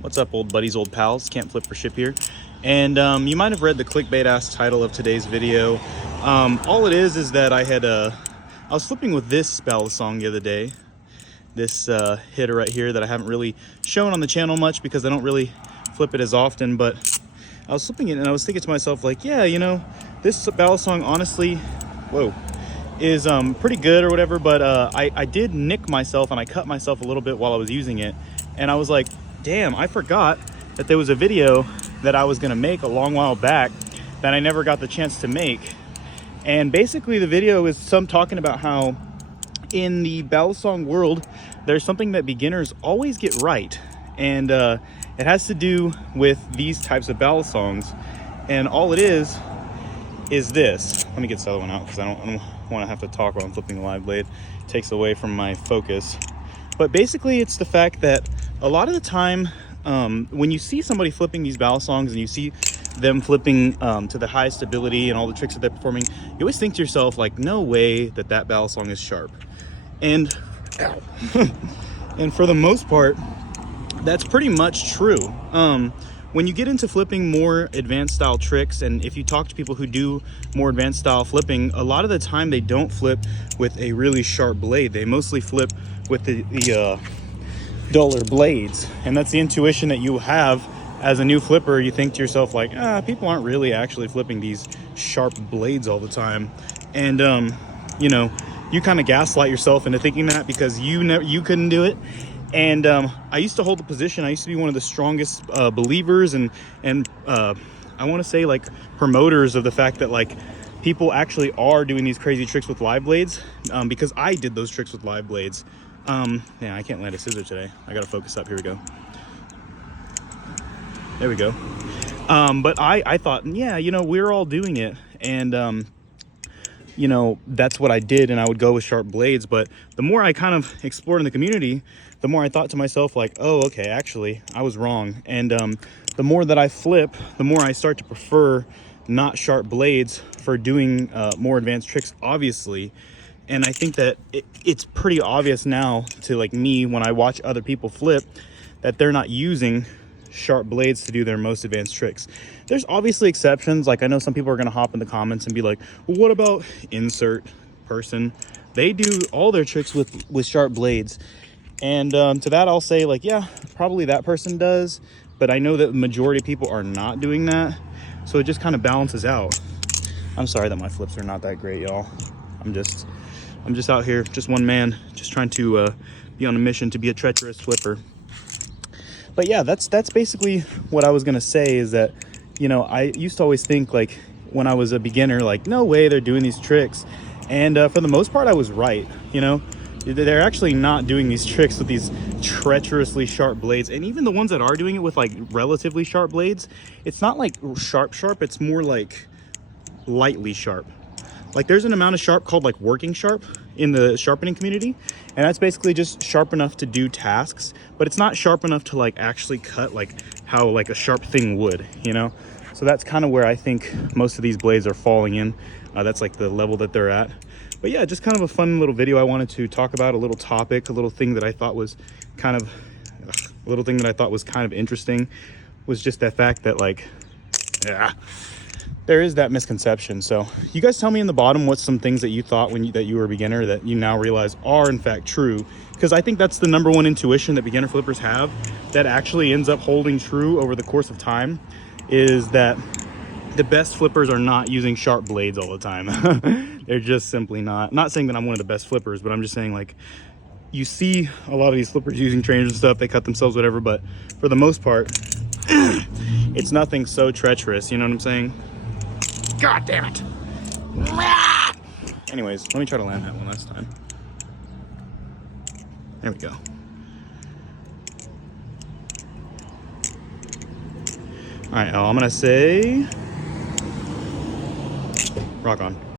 What's up, old buddies, old pals? Can't Flip for Ship here. And you might have read the clickbait-ass title of today's video. All it is that I was flipping with this Balisong the other day. This hitter right here that I haven't really shown on the channel much because I don't really flip it as often. But I was flipping it and I was thinking to myself, like, yeah, you know, this Balisong honestly, is pretty good or whatever. But I did nick myself and I cut myself a little bit while I was using it. And I was like, damn, I forgot that there was a video that I was gonna make a long while back that I never got the chance to make. And basically the video is some talking about how in the Balisong world, there's something that beginners always get right. And it has to do with these types of Balisongs. And all it is this. Let me get this other one out because I don't want to have to talk while I'm flipping the live blade. It takes away from my focus. But basically it's the fact that a lot of the time when you see somebody flipping these Balisongs and you see them flipping to the high stability and all the tricks that they're performing, you always think to yourself, like, no way that Balisong is sharp. And and for the most part, that's pretty much true. When you get into flipping more advanced style tricks, and if you talk to people who do more advanced style flipping, a lot of the time they don't flip with a really sharp blade. They mostly flip with the duller blades. And that's the intuition that you have as a new flipper. You think to yourself, like, people aren't really actually flipping these sharp blades all the time. And you know, you kind of gaslight yourself into thinking that because you couldn't do it. And I used to hold the position. I used to be one of the strongest believers and I want to say, like, promoters of the fact that, like, people actually are doing these crazy tricks with live blades, because I did those tricks with live blades. Yeah, I can't land a scissor today. I gotta focus up. Here we go. There we go. But I thought, yeah, you know, we're all doing it. And you know, that's what I did, and I would go with sharp blades. But the more I kind of explored in the community, the more I thought to myself, like, oh, okay, actually I was wrong. And the more that I flip, the more I start to prefer not sharp blades for doing more advanced tricks, obviously. And I think that it's pretty obvious now to, like, me when I watch other people flip that they're not using sharp blades to do their most advanced tricks. There's obviously exceptions. Like, I know some people are going to hop in the comments and be like, well, what about insert person? They do all their tricks with sharp blades. And to that I'll say, like, yeah, probably that person does, but I know that the majority of people are not doing that, so it just kind of balances out. I'm sorry that my flips are not that great, y'all. I'm just out here, just one man, just trying to be on a mission to be a treacherous flipper. But yeah, that's basically what I was gonna say, is that, you know, I used to always think, like, when I was a beginner, like, no way they're doing these tricks. And for the most part, I was right. You know, they're actually not doing these tricks with these treacherously sharp blades. And even the ones that are doing it with, like, relatively sharp blades, it's not like sharp, it's more like lightly sharp. Like, there's an amount of sharp called, like, working sharp in the sharpening community, and that's basically just sharp enough to do tasks, but it's not sharp enough to, like, actually cut like how, like, a sharp thing would, you know. So that's kind of where I think most of these blades are falling in. That's like the level that they're at. But yeah, just kind of a fun little video. I wanted to talk about a little topic, a little thing that I thought was kind of interesting, was just that fact that, like, yeah, there is that misconception. So you guys tell me in the bottom what's some things that you thought that you were a beginner that you now realize are in fact true, because I think that's the number one intuition that beginner flippers have that actually ends up holding true over the course of time, is that the best flippers are not using sharp blades all the time. They're just simply not saying that I'm one of the best flippers, but I'm just saying, like, you see a lot of these flippers using trainers and stuff, they cut themselves, whatever, but for the most part it's nothing so treacherous, you know what I'm saying? God damn it. Anyways, let me try to land that one last time. There we go. All right, I'm gonna say rock on.